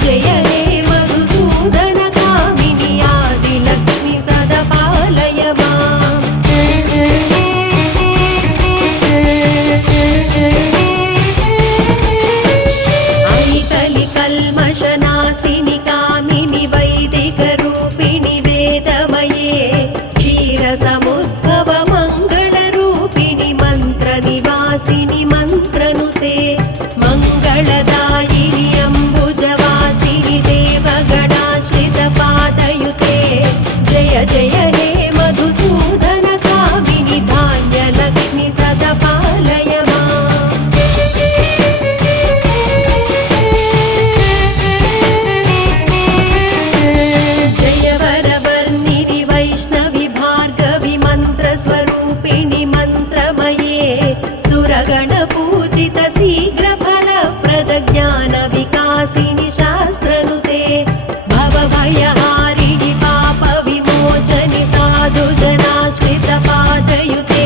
जय हे मधुसूदन कामिनि आदिलक्ष्मि सदा पालय माम्। ऐकलि कल्मषनाशिनि कामिनि वैदिकरूपिणि वेदमये क्षीरसमुद्भव मङ्गलरूपिणि मन्त्रनिवासिनि मन्त्रनुते मङ्गलदायिनि अम्बुजवासिनि देवगणाश्रितपादयुते जय जय हे मधुसूदन कामिनि धान्यलक्ष्मि सदा पालय माम्। जय वरवर्णिनि वैष्णवि भार्गवि मन्त्रस्वरूपिणि मन्त्रमये सुरगणपूजित शीघ्रफलप्रद ज्ञानविकासिनि शास्त्रनुते भवभयहारिणि पापविमोचनि साधुजनाश्रितपादयुते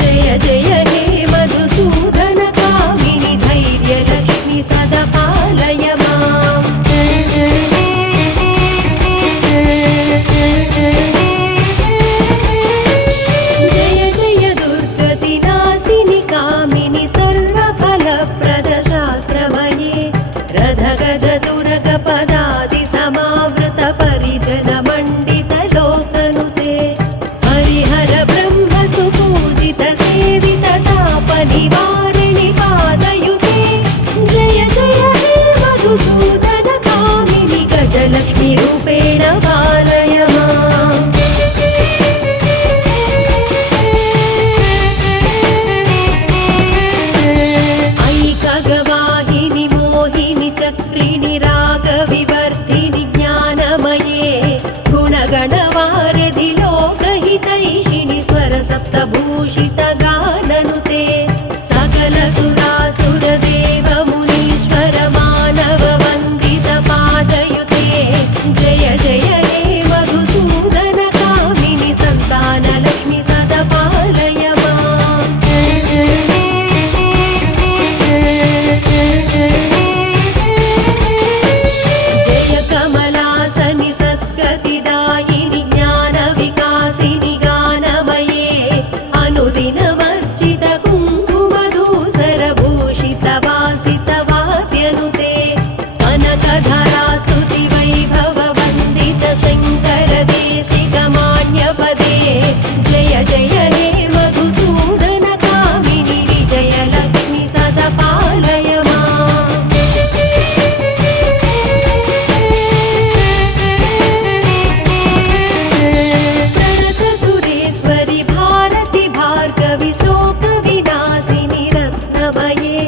जय जय हे मधुसूदन कामिनि धैर्यलक्ष्मि सदा पालय माम्। जय जय दुर्गतिनाशिनि कामिनि सर्वफलप्रद शास्त्रमये रथगजदुरगपदादि समावृत परिजन मण्डित लोकनुते हरिहर ब्रह्म सुपूजित सेवित ताप निवारिणि पादयुते जय जय हे मधुसूदन कामिनि गजलक्ष्मी रूपेण पालय माम्। ऐकगवाहिनि मोहिनि चक्रिणि रागविवर्धिनि ज्ञानमये गुणगणवारिधि लोकहितैषिणि स्वरसप्तभूषित गाननुते सकल सुरासुरदेव मुनीश्वर मानव वन्दित पादयुते जय जय हे मधुसूदन कामिनि सन्तानलक्ष्मि सदा पालय माम्। जय कमलासनि सद्गतिदायिनि ज्ञानविकासिनि गानमये अनुदिनमर्चित कुङ्कुमधूसरभूषित वासित वाद्यनुते कनकधरास्तुति वैभव वन्दित शङ्कर देशिकमान्यपदे जय जय हे मधुसूदन कामिनि विजयलक्ष्मि सदा पालय माम्। प्रणत सुरेश्वरि भारति भार्गवि शोकविनाशिनि रत्नमये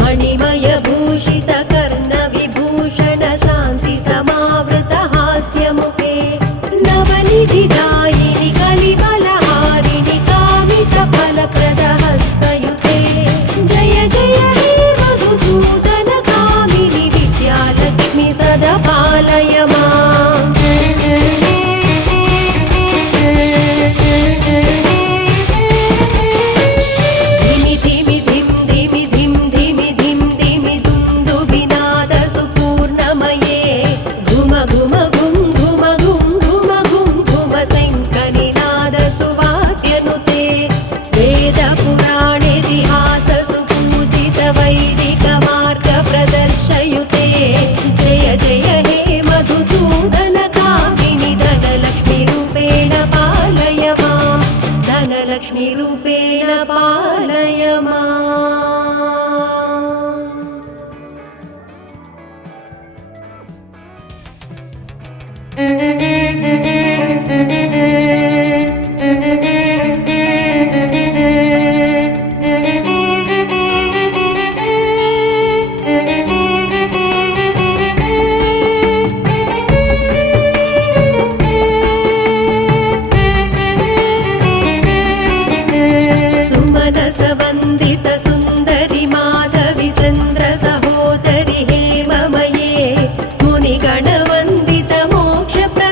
मणिमय भूषित कर्णविभूषण शान्ति समावृत हास्यमुखे नवनिधिदायिनि कलिबलहारिणि कामित फलप्रद हस्तयुते जय जय हे मधुसूदन कामिनि विद्यालक्ष्मि सदा पालय माम्। धिमि धिमि धिं धिमि धिं धिमि धिं धिमि दुन्दुभिनाद सुपूर्णमये घुम घुम घुं घुम घुं घुम घुं घुम शङ्खनिनाद सुवाद्यनुते वेदपुराणेतिहास सुपूजित वैदिक मार्ग प्रदर्शयुते जय जय हे मधुसूदन कामिनि धनलक्ष्मी रूपेण पालय माम्। धनलक्ष्मी रूपेण पालय माम्। सुमनसवन्दित सुन्दरि माधवि चन्द्र सहोदरि हेममये मुनिगणवन्दित मोक्षप्रद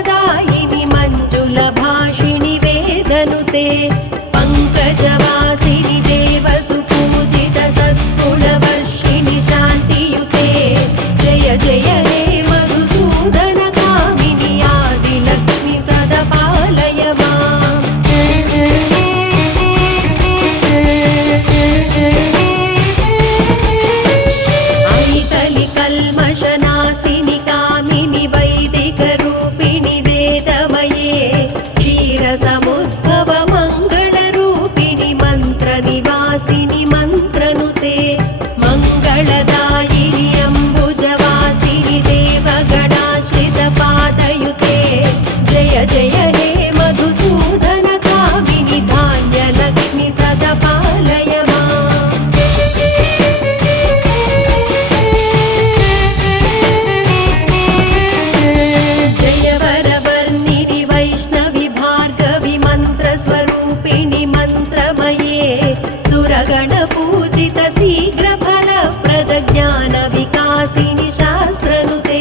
विलासिनि शास्त्रनुते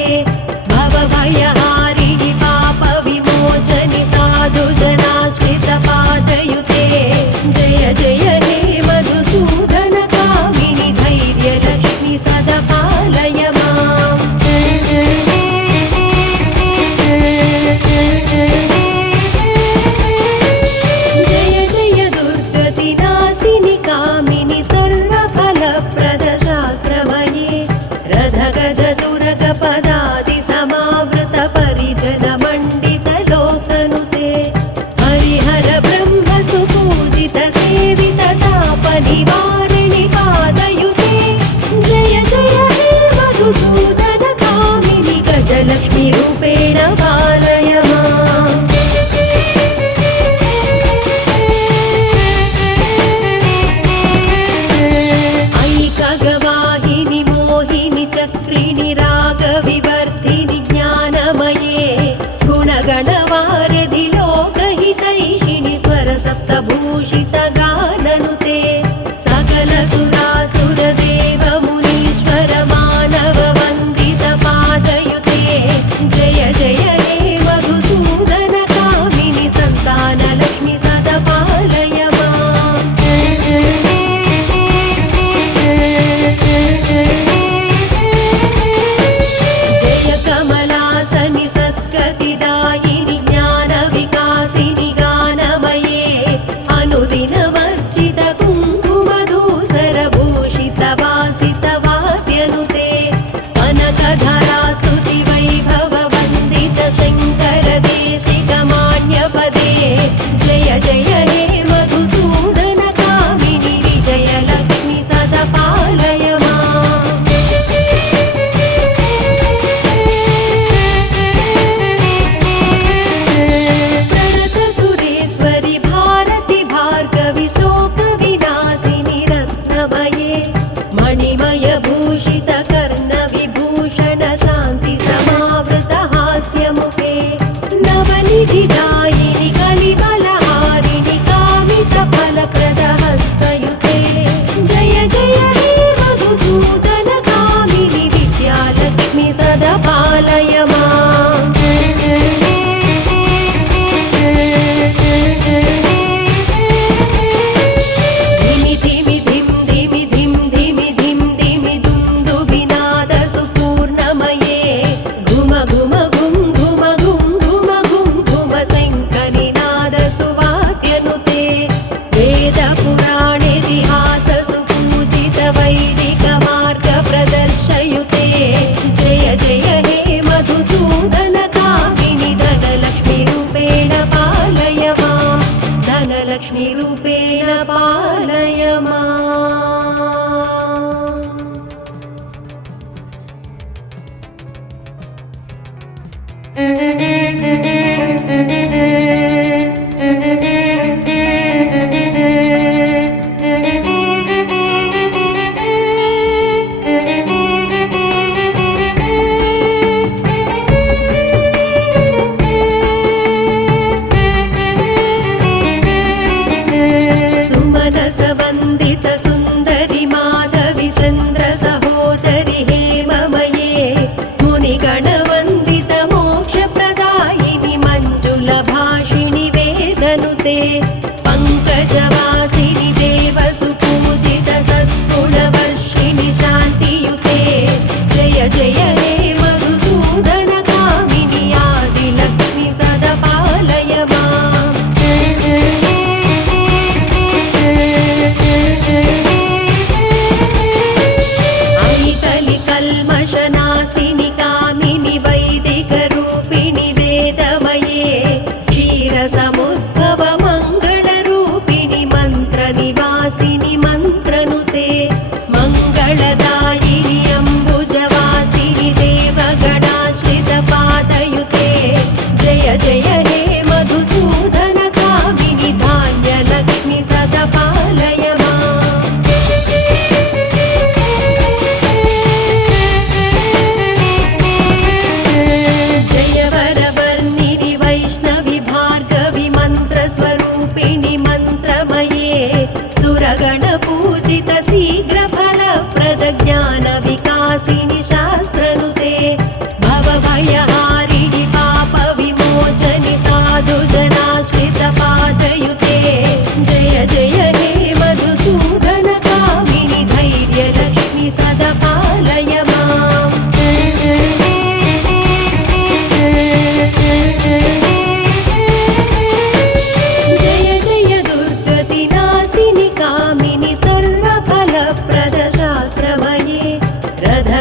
भवभयहारिणि पापविमोचनि साधुजनाश्रितपादयुते जय जय हे मधुसूदनकामिनि धैर्यलक्ष्मि सदा पालय माम् जय जय दुर्गतिनाशिनि कामिनि सर्वफलप्रदशास्त्रमये रथगजदुरगपदादि समावृत परिजनमण्डितलोकनुते हरिहर ब्रह्म सुपूजित सेवित तापनिवारिणि पादयुते जय जय हे मधुसूदन कामिनि गजलक्ष्मी रूपेण पालय माम् ऐकगवाहिनि मोहिनि चक्रिणि रागविवर्धिनि ज्ञानमये गुणगणवारधि लोकहितैषिणि स्वरसप्तभूषित गाननुते सकल सुरासुरदेव मुनीश्वर मानव वन्दित पादयुते जय जय हे मधुसूदन कामिनि सन्तानलक्ष्मि सदा पालय माम् जय कमलासनि सद्गतिदायिनि ज्ञानविकासिनि गानमये अनुदिनवर्जित कुङ्कुमधूसरभूषित वासित वाद्यनुते कनकधरा स्तुति वैभव वन्दित शङ्कर देशिकमान्यपदे जय जय हे मधुसूदन कामिनि विजयलक्ष्मि सदा पालय माम् प्रणत सुरेश्वरि भारति भार्गवि शोकविनाशिनि रत्नमये मणिमय भूषित कर्ण विभूषण शान्ति समावृत हास्यमुखे नवनिधिदायिनि कलिबलहारिणि कामित फलप्रद हस्तयुते जय जय हे मधुसूदन कामिनि विद्यालक्ष्मि सदा पालय माम् धिमि धिमि धिं धिमि धिं धिमि धिं धिमि दुन्दुभिनाद सुपूर्णमये घुम घुम घुं घुम घुं घुम घुं घुम शङ्करिनाद सुवाद्यनुते वेदपुराणेतिहास सुपूजित वैदिक मार्ग प्रदर्शयुते जय जय हे मधुसूदन कामिनि धनलक्ष्मी रूपेण पालय माम् धनलक्ष्मी रूपेण पालय माम् सुमनसवन्दित सुन्दरि माधवि चन्द्र सहोदरि हेममये मुनिगणवन्दित मोक्षप्रदायिनि मञ्जुलभाषिणि वेदनुते पङ्कजवासिनि देव सुपूजित सद्गुणवर्षिणि शान्तियुते जय जय हे मधुसूदन कामिनि आदिलक्ष्मि सदा पालय माम् ऐकलि कल्मषनाशिनि कामिनि वैदिकरूपिणि वेदमये क्षीरसमुद्भव मङ्गलरूपिणि मन्त्रनिवासिनि मन्त्रनुते मङ्गलदायिनि अम्बुजवासिनि देवगणाश्रित पादयुते जय जय हे मधुसूदन कामिनि धान्यलक्ष्मि सदा पालय माम्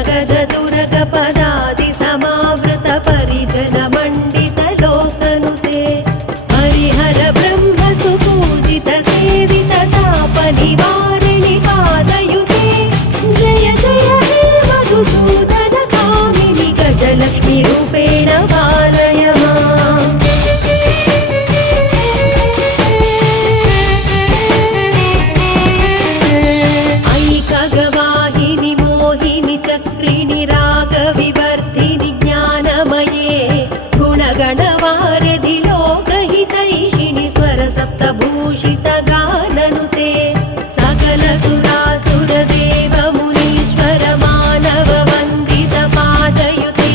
गज दुर्ग पदादि समावृत परिजन मण्डित लोकनुते हरिहर ब्रह्म सुपूजित सेवित ताप निवारिणि पादयुते जय जय हे मधुसूदन कामिनि गजलक्ष्मी रूपेण पालय माम् ऐकगवाहिनि मोहिनि चक्रिणि रागविवर्धिनि ज्ञानमये गुणगणवारिधि लोकहितैषिणि स्वरसप्तभूषित गाननुते सकल सुरासुर देव मुनीश्वर मानव वन्दित पादयुते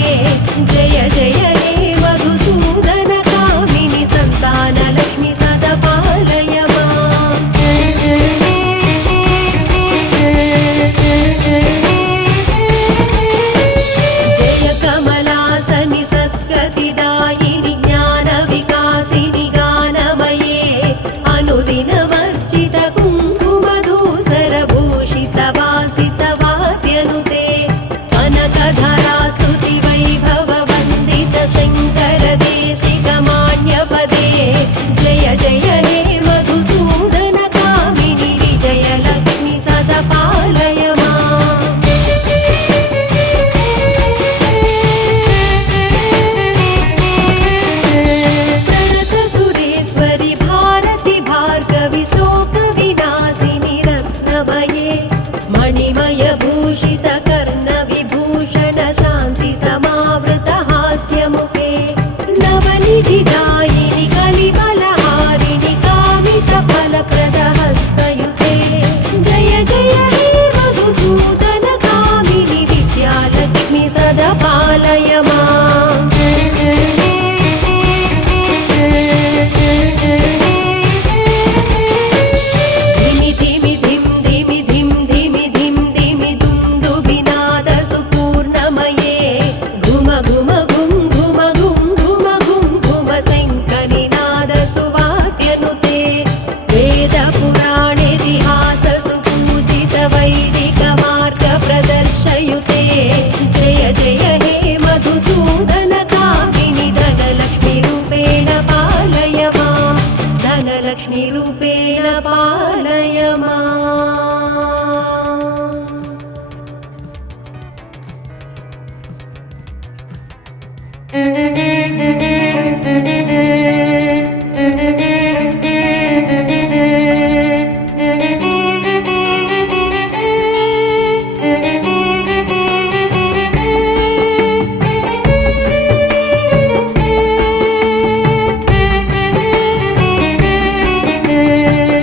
जय जय हे मधुसूदन कामिनि सन्तान लक्ष्मी सदा पालय माम् जय कमलासनि सद्गतिदायिनि ज्ञानविकासिनि गानमये अनुदिनमर्चित कुङ्कुमधूसरभूषित वासित वाद्यनुते कनकधरा स्तुति वैभव वन्दित शङ्कर देशिक मान्यपदे जय जय हे मधुसूदन कामिनि विजय लक्ष्मी सदा पालय माम् प्रणत सुरेश्वरि भारति भार्गवि शोक विनाशिनि रत्नमये मणिमय भूषित कर्ण विभूषण शान्ति समावृत हास्यमुखे नवनिधिदायिनि कलिबलहारिणि कामित फलप्रद हस्तयुते जय जय हे मधुसूदन कामिनि विद्यालक्ष्मी सदा पालय माम् धिमि धिमि धिं धिमि धिं धिमि धिं धिमि दुन्दुभिनाद सुपूर्णमये घुम घुम घुं घुम घुं घुम घुं घुम शङ्खनिनाद सुवाद्यनुते वेद पुराणेतिहास सुपूजित वैदिक मार्ग प्रदर्शयुते जय जय हे मधुसूदन कामिनि धनलक्ष्मी रूपेण पालय माम् धनलक्ष्मी रूपेण पालय माम्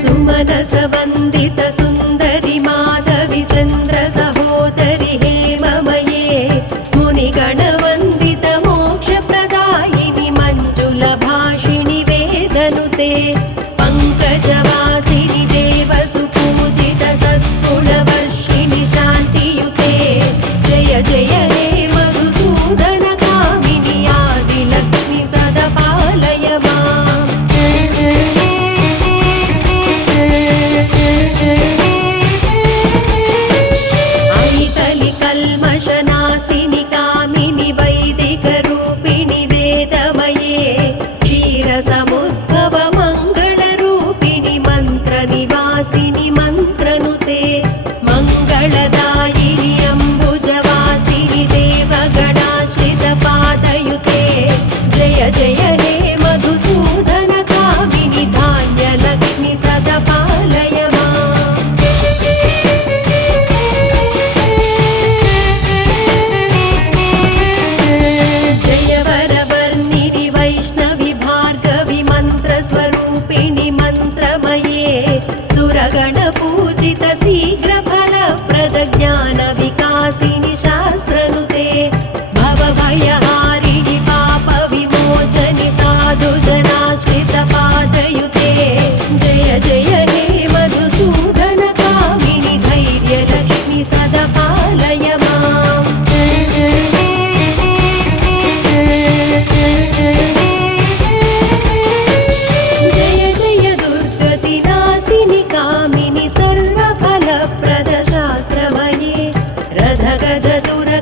सुमनस वन्दित सुन्दरि माधवि चन्द्र सहोदरि हेममये मुनिगण वन्दित मोक्षप्रदा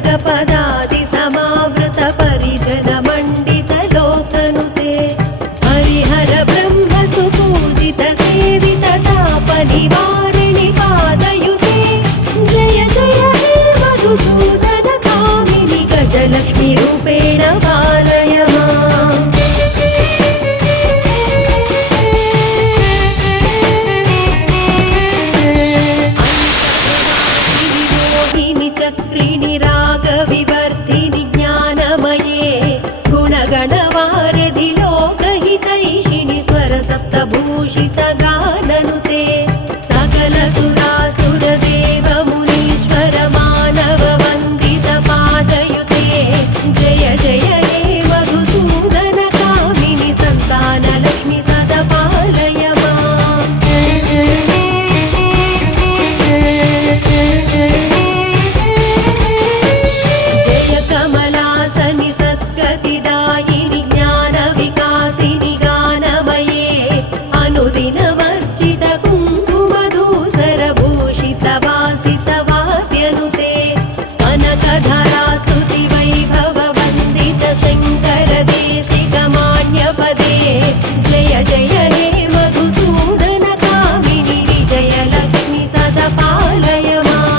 पदादि समावृत परिजन मण्डित लोकनुते हरिहर ब्रह्म सुपूजित सेवित ताप निवारिणि पादयुते जय जय हे मधुसूदन कामिनि गजलक्ष्मी रूपेण पालय माम् चक्रिणि रागविवर्धिनि ज्ञानमये गुणगणवारिधि लोकहितैषिणि स्वरसप्तभूषित गाननुते सकल सुरासुरदेव मुनीश्वर मानव वन्दित पादयुते जय जय हे मधुसूदन कामिनि सन्तानलक्ष्मि सदा पालय माम् कमलासनि सद्गतिदायिनि ज्ञानविकासिनि गानमये अनुदिनवर्जित कुङ्कुमधूसरभूषित वासित वाद्यनुते कनकधरा स्तुति वैभव वन्दित शङ्कर देशिकमान्यपदे जय जय हे मधुसूदन कामिनि विजयलक्ष्मि सदा पालय माम्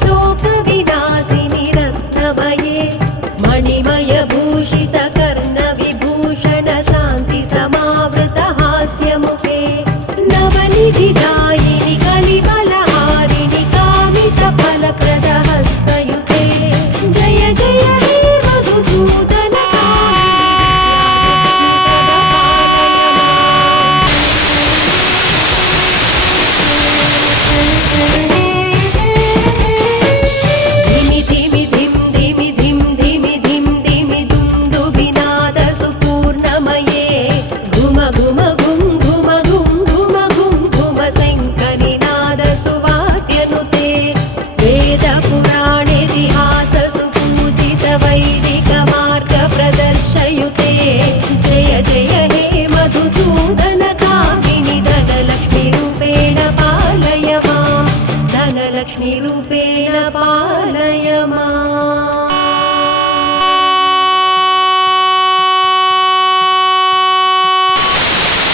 शोकविनाशिनि रत्नमये मणिमय भूषित कर्णविभूषण शान्ति समावृत हास्यमुखे नवनिधिदायिनि कलिबलहारिणि कामित फलप्रद हस्तयुते जय जय हे मधुसूदन प्रदर्शयुते जय जय हे मधुसूदन कामिनि धनलक्ष्मी रूपेण पालय माम् धनलक्ष्मी रूपेण पालय